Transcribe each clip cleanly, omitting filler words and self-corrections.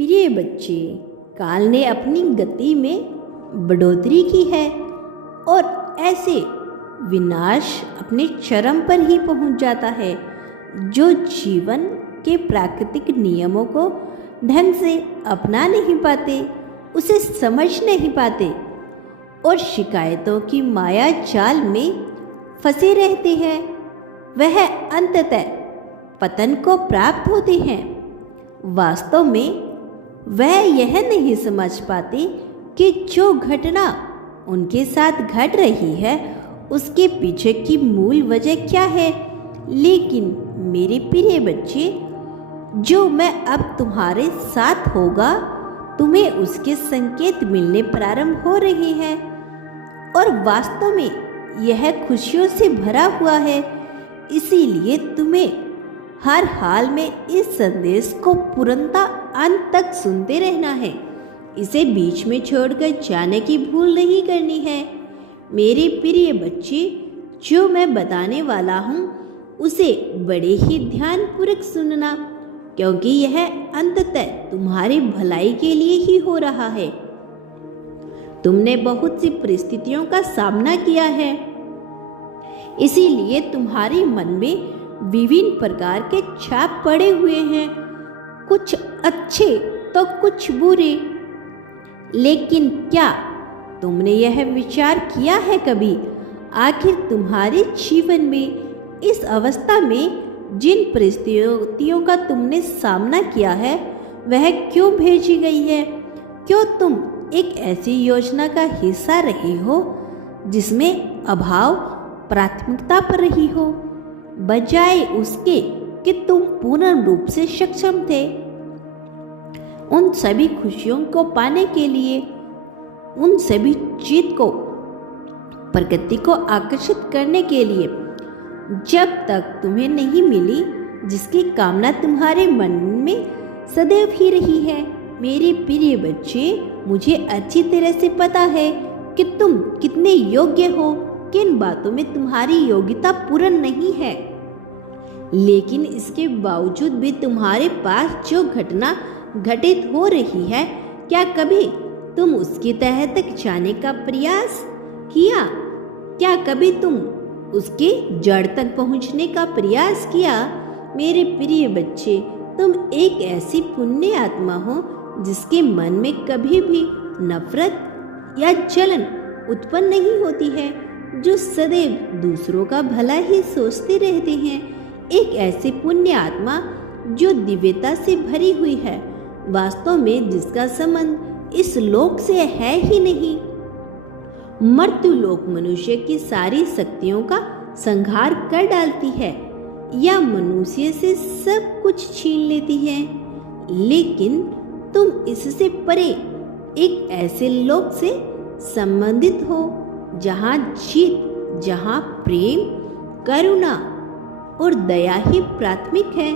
प्रिय बच्चे, काल ने अपनी गति में बढ़ोतरी की है और ऐसे विनाश अपने चरम पर ही पहुंच जाता है जो जीवन के प्राकृतिक नियमों को ढंग से अपना नहीं पाते, उसे समझ नहीं पाते और शिकायतों की माया जाल में फंसे रहते हैं। वह अंततः पतन को प्राप्त होते हैं। वास्तव में वह यह नहीं समझ पाते कि जो घटना उनके साथ घट रही है उसके पीछे की मूल वजह क्या है। लेकिन मेरे प्रिय बच्चे, जो मैं अब तुम्हारे साथ होगा, तुम्हें उसके संकेत मिलने प्रारंभ हो रहे हैं और वास्तव में यह खुशियों से भरा हुआ है। इसीलिए तुम्हें हर हाल में इस संदेश को पूर्णता अंत तक सुनते रहना है। इसे बीच में छोड़कर जाने की भूल नहीं करनी है। मेरे प्रिय बच्चे, जो मैं बताने वाला हूँ उसे बड़े ही ध्यानपूर्वक सुनना, क्योंकि यह अंततः तुम्हारी भलाई के लिए ही हो रहा है। तुमने बहुत सी परिस्थितियों का सामना किया है, इसीलिए तुम्हारे मन में विभिन्न प्रकार के छाप पड़े हुए हैं, कुछ अच्छे तो कुछ बुरे। लेकिन क्या तुमने यह विचार किया है कभी, आखिर तुम्हारे जीवन में इस अवस्था में जिन परिस्थितियों का तुमने सामना किया है वह क्यों भेजी गई है? क्यों तुम एक ऐसी योजना का हिस्सा रहे हो जिसमें अभाव प्राथमिकता पर रही हो, बजाय उसके कि तुम पूर्ण रूप से सक्षम थे उन सभी खुशियों को पाने के लिए, उन सभी जीत को, प्रकृति को आकर्षित करने के लिए, जब तक तुम्हें नहीं मिली जिसकी कामना तुम्हारे मन में सदैव ही रही है। मेरे प्रिय बच्चे, मुझे अच्छी तरह से पता है कि तुम कितने योग्य हो, किन बातों में तुम्हारी योग्यता पूर्ण नहीं है। लेकिन इसके बावजूद भी तुम्हारे पास जो घटना घटित हो रही है, क्या कभी तुम उसकी तह तक जाने का प्रयास किया? क्या कभी तुम उसके जड़ तक पहुंचने का प्रयास किया? मेरे प्रिय बच्चे, तुम एक ऐसी पुण्य आत्मा हो जिसके मन में कभी भी नफरत या जलन उत्पन्न नहीं होती है, जो सदैव दूसरों का भला ही सोचते रहते हैं। एक ऐसी पुण्य आत्मा जो दिव्यता से भरी हुई है, वास्तव में जिसका संबंध इस लोक से है ही नहीं। मृत्यु लोक मनुष्य की सारी शक्तियों का संहार कर डालती है या मनुष्य से सब कुछ छीन लेती है। लेकिन तुम इससे परे एक ऐसे लोक से संबंधित हो जहाँ जीत, जहाँ प्रेम, करुणा और दया ही प्राथमिक है,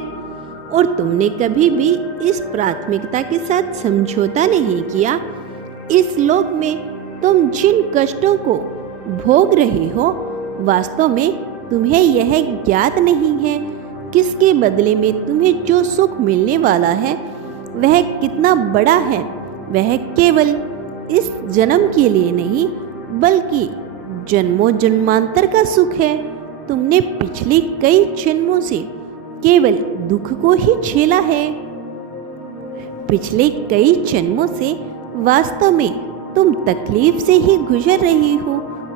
और तुमने कभी भी इस प्राथमिकता के साथ समझौता नहीं किया। इस लोक में तुम जिन कष्टों को भोग रहे हो, वास्तव में तुम्हें यह ज्ञात नहीं है किसके बदले में तुम्हें जो सुख मिलने वाला है वह कितना बड़ा है। वह केवल इस जन्म के लिए नहीं, बल्कि जन्मों जन्मांतर का सुख है। तुमने पिछले कई जन्मों से केवल दुख को ही झेला है। पिछले कई जन्मों से वास्तव में तुम तकलीफ से ही गुजर रही हो,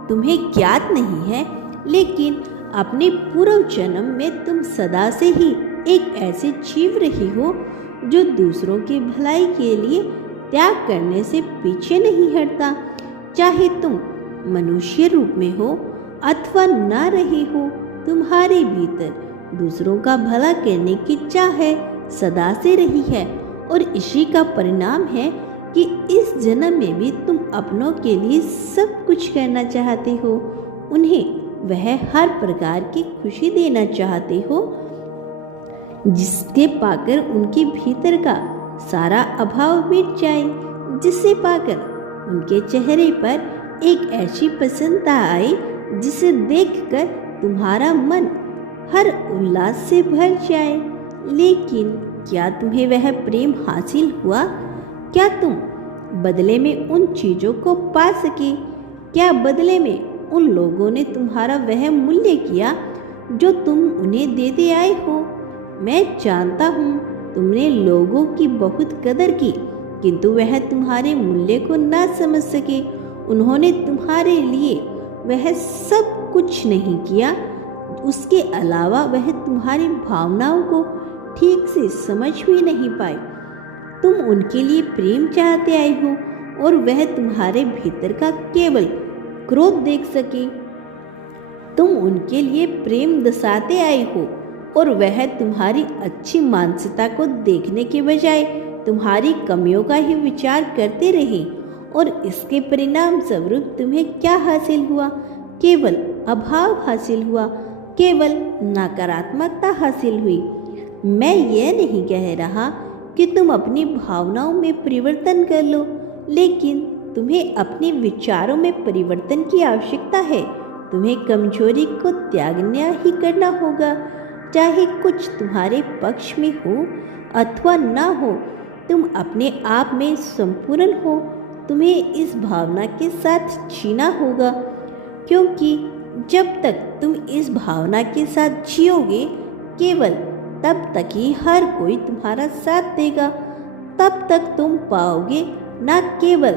तुम्हें ज्ञात नहीं है। लेकिन अपने पूर्व जन्म में तुम सदा से ही एक ऐसे जीव रही हो जो दूसरों की भलाई के लिए त्याग करने से पीछे नहीं हटता, चाहे तुम मनुष्य रूप में हो अथवा न रहे हो। तुम्हारे भीतर दूसरों का भला करने की चाह सदा से रही है, और इसी का परिणाम है कि इस जन्म में भी तुम अपनों के लिए सब कुछ करना चाहते हो। उन्हें वह हर प्रकार की खुशी देना चाहते हो जिसके पाकर उनके भीतर का सारा अभाव मिट जाए, जिसे पाकर उनके चेहरे पर एक ऐसी प्रसन्नता आए जिसे देखकर तुम्हारा मन हर उल्लास से भर जाए। लेकिन क्या तुम्हें वह प्रेम हासिल हुआ? क्या तुम बदले में उन चीज़ों को पा सके? क्या बदले में उन लोगों ने तुम्हारा वह मूल्य किया जो तुम उन्हें देते आए हो? मैं जानता हूँ तुमने लोगों की बहुत कदर की, किंतु वह तुम्हारे मूल्य को ना समझ सके। उन्होंने तुम्हारे लिए वह सब कुछ नहीं किया। उसके अलावा वह तुम्हारी भावनाओं को ठीक से समझ भी नहीं पाए। तुम उनके लिए प्रेम चाहते आए हो और वह तुम्हारे भीतर का केवल क्रोध देख सके। तुम उनके लिए प्रेम दर्शाते आए हो और वह तुम्हारी अच्छी मानसिकता को देखने के बजाय तुम्हारी कमियों का ही विचार करते रहे। और इसके परिणाम स्वरूप तुम्हें क्या हासिल हुआ? केवल अभाव हासिल हुआ, केवल नकारात्मकता हासिल हुई। मैं यह नहीं कह रहा कि तुम अपनी भावनाओं में परिवर्तन कर लो, लेकिन तुम्हें अपने विचारों में परिवर्तन की आवश्यकता है। तुम्हें कमजोरी को त्यागना ही करना होगा, चाहे कुछ तुम्हारे पक्ष में हो अथवा ना हो। तुम अपने आप में संपूर्ण हो। तुम्हें इस भावना के साथ जीना होगा, क्योंकि जब तक तुम इस भावना के साथ जियोगे, केवल तब तक ही हर कोई तुम्हारा साथ देगा। तब तक तुम पाओगे न केवल,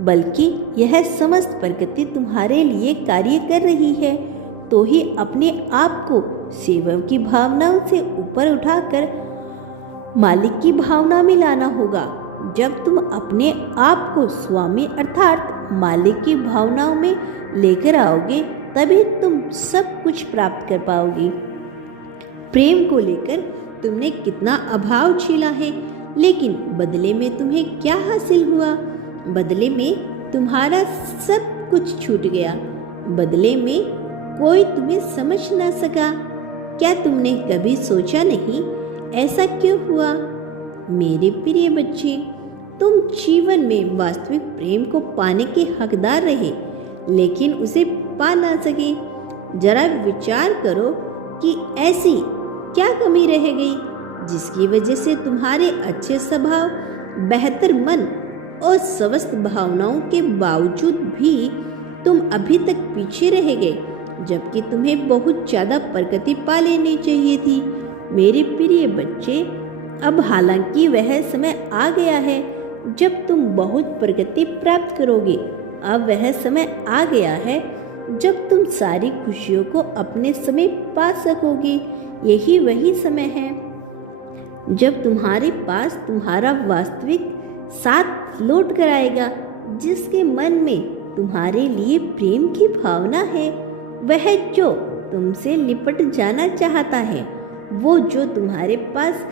बल्कि यह समस्त प्रकृति तुम्हारे लिए कार्य कर रही है। तो ही अपने आप को सेवक की भावनाओं से ऊपर उठाकर मालिक की भावना में लाना होगा। जब तुम अपने आप को स्वामी अर्थात मालिक की भावनाओं में लेकर आओगे, तभी तुम सब कुछ प्राप्त कर पाओगे। प्रेम को लेकर तुमने कितना अभाव झेला है, लेकिन बदले में तुम्हें क्या हासिल हुआ? बदले में तुम्हारा सब कुछ छूट गया। बदले में कोई तुम्हें समझ ना सका। क्या तुमने कभी सोचा नहीं ऐसा क्यों हुआ? मेरे प्रिय बच्चे, तुम जीवन में वास्तविक प्रेम को पाने के हकदार रहे, लेकिन उसे पा ना सके। जरा विचार करो कि ऐसी क्या कमी रह गई जिसकी वजह से तुम्हारे अच्छे स्वभाव, बेहतर मन और स्वस्थ भावनाओं के बावजूद भी तुम अभी तक पीछे रह गए, जबकि तुम्हें बहुत ज़्यादा प्रगति पा लेनी चाहिए थी। मेरे प्रिय बच्चे, अब हालांकि वह समय आ गया है जब तुम बहुत प्रगति प्राप्त करोगे। अब वह समय आ गया है जब तुम सारी खुशियों को अपने समय पा सकोगे। यही वही समय है जब तुम्हारे पास तुम्हारा वास्तविक साथ लौट कर आएगा, जिसके मन में तुम्हारे लिए प्रेम की भावना है। वह जो तुमसे लिपट जाना चाहता है, वो जो तुम्हारे पास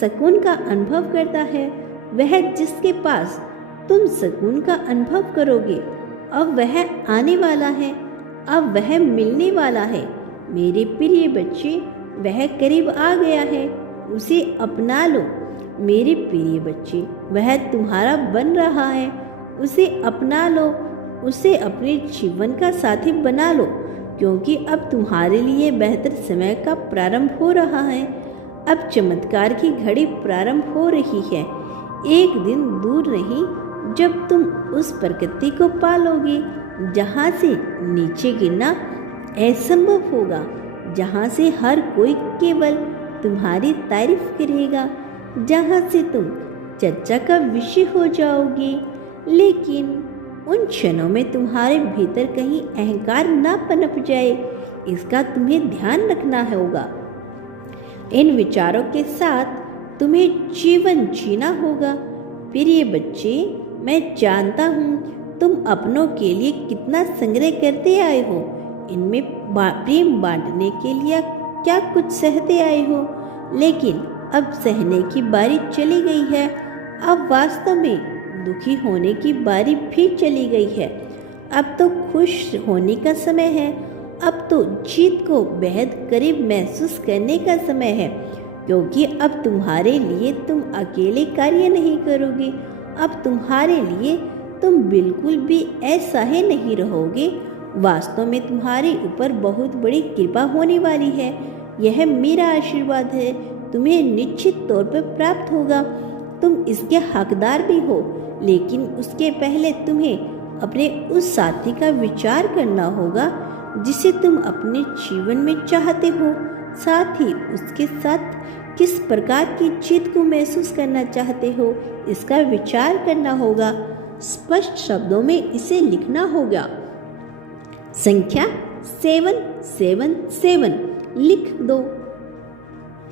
सुकून का अनुभव करता है, वह जिसके पास तुम सुकून का अनुभव करोगे, अब वह आने वाला है, अब वह मिलने वाला है। मेरे प्रिय बच्चे, वह करीब आ गया है, उसे अपना लो। मेरे प्रिय बच्चे, वह तुम्हारा बन रहा है, उसे अपना लो, उसे अपने जीवन का साथी बना लो, क्योंकि अब तुम्हारे लिए बेहतर समय का प्रारंभ हो रहा है। अब चमत्कार की घड़ी प्रारंभ हो रही है। एक दिन दूर नहीं जब तुम उस प्रकृति को पालोगे जहाँ से नीचे गिरना असंभव होगा, जहाँ से हर कोई केवल तुम्हारी तारीफ करेगा, जहाँ से तुम चर्चा का विषय हो जाओगे। लेकिन उन क्षणों में तुम्हारे भीतर कहीं अहंकार ना पनप जाए, इसका तुम्हें ध्यान रखना होगा। इन विचारों के साथ तुम्हें जीवन जीना होगा। प्रिय बच्चे, मैं जानता हूँ तुम अपनों के लिए कितना संग्रह करते आए हो, इनमें प्रेम बांटने के लिए क्या कुछ सहते आए हो, लेकिन अब सहने की बारी चली गई है। अब वास्तव में दुखी होने की बारी भी चली गई है। अब तो खुश होने का समय है। अब तो जीत को बेहद करीब महसूस करने का समय है, क्योंकि अब तुम्हारे लिए तुम अकेले कार्य नहीं करोगे। अब तुम्हारे लिए तुम बिल्कुल भी ऐसा ही नहीं रहोगे। वास्तव में तुम्हारे ऊपर बहुत बड़ी कृपा होने वाली है। यह मेरा आशीर्वाद है। तुम्हें निश्चित तौर पर प्राप्त होगा। तुम इसके हकदार भी हो, लेकिन उसके पहले तुम्हें अपने उस साथी का विचार करना होगा जिसे तुम अपने जीवन में चाहते हो। साथ ही उसके साथ किस प्रकार की जीत को महसूस करना चाहते हो, इसका विचार करना होगा। स्पष्ट शब्दों में इसे लिखना होगा। संख्या 777 लिख दो।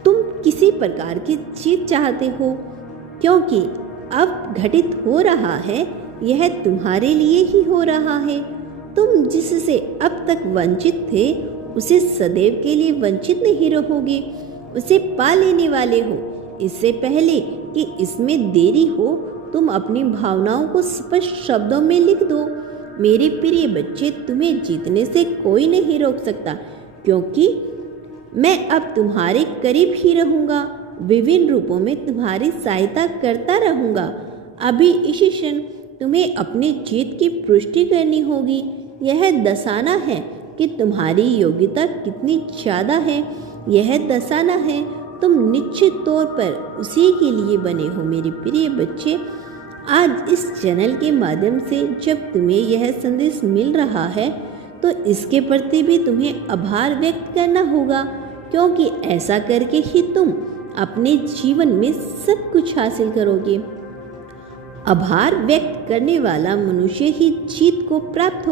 तुम किसी प्रकार की जीत चाहते हो, क्योंकि अब घटित हो रहा है यह तुम्हारे लिए ही हो रहा है। तुम जिससे अब तक वंचित थे उसे सदैव के लिए वंचित नहीं रहोगे, उसे पा लेने वाले हो। इससे पहले कि इसमें देरी हो, तुम अपनी भावनाओं को स्पष्ट शब्दों में लिख दो। मेरे प्रिय बच्चे, तुम्हें जीतने से कोई नहीं रोक सकता, क्योंकि मैं अब तुम्हारे करीब ही रहूँगा, विभिन्न रूपों में तुम्हारी सहायता करता रहूँगा। अभी इसी क्षण तुम्हें अपनी जीत की पुष्टि करनी होगी। यह दर्शाना है कि तुम्हारी योग्यता कितनी ज़्यादा है। यह दर्शाना है तुम निश्चित तौर पर उसी के लिए बने हो। मेरे प्रिय बच्चे, आज इस चैनल के माध्यम से जब तुम्हें यह संदेश मिल रहा है तो इसके प्रति भी तुम्हें आभार व्यक्त करना होगा, क्योंकि ऐसा करके ही तुम अपने जीवन में सब कुछ हासिल करोगे। आभार व्यक्त करने वाला मनुष्य ही जीत को प्राप्त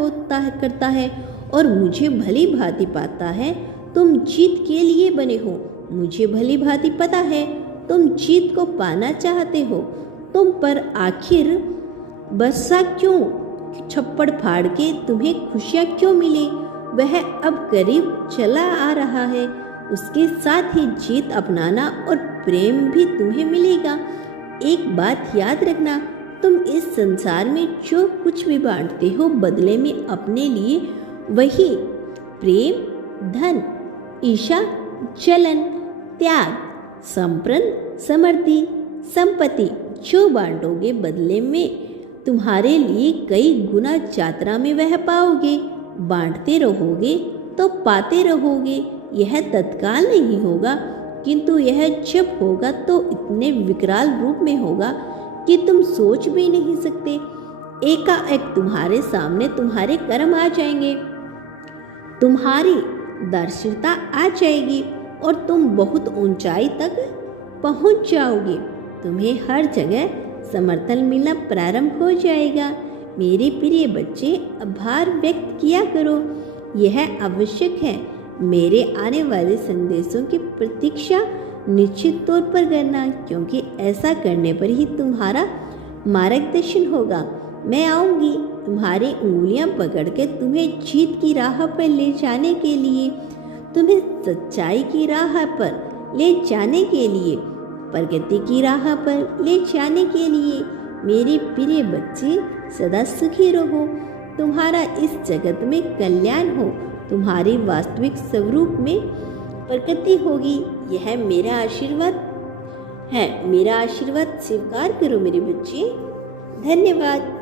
करता है और मुझे भली भांति पता है तुम जीत के लिए बने हो। मुझे भली भांति पता है तुम जीत को पाना चाहते हो। तुम पर आखिर बरसा क्यों छप्पड़ फाड़ के तुम्हें खुशियाँ क्यों मिले, वह अब करीब चला आ रहा है। उसके साथ ही जीत अपनाना और प्रेम भी तुम्हें मिलेगा। एक बात याद रखना, तुम इस संसार में जो कुछ भी बांटते हो बदले में अपने लिए वही प्रेम, धन, ईर्ष्या, जलन, त्याग, संप्रण, समृद्धि, संपत्ति जो बांटोगे बदले में तुम्हारे लिए कई गुना यात्रा में वह पाओगे। बांटते रहोगे तो पाते रहोगे। यह तत्काल नहीं होगा, किंतु यह जब होगा तो इतने विकराल रूप में होगा कि तुम सोच भी नहीं सकते। एकाएक तुम्हारे सामने तुम्हारे कर्म आ जाएंगे, तुम्हारी दर्शिता आ जाएगी और तुम बहुत ऊंचाई तक पहुंच जाओगे। तुम्हें हर जगह समर्थन मिलना प्रारंभ हो जाएगा। मेरे प्रिय बच्चे, आभार व्यक्त किया करो। यह आवश्यक है। मेरे आने वाले संदेशों की प्रतीक्षा निश्चित तौर पर करना, क्योंकि ऐसा करने पर ही तुम्हारा मार्गदर्शन होगा। मैं आऊँगी तुम्हारी उंगलियां पकड़ के तुम्हें जीत की राह पर ले जाने के लिए, तुम्हें सच्चाई की राह पर ले जाने के लिए, प्रगति की राह पर ले जाने के लिए। मेरे प्रिय बच्चे, सदा सुखी रहो। तुम्हारा इस जगत में कल्याण हो, तुम्हारी वास्तविक स्वरूप में प्रगति होगी। यह मेरा आशीर्वाद है। मेरा आशीर्वाद स्वीकार करो मेरे बच्चे। धन्यवाद।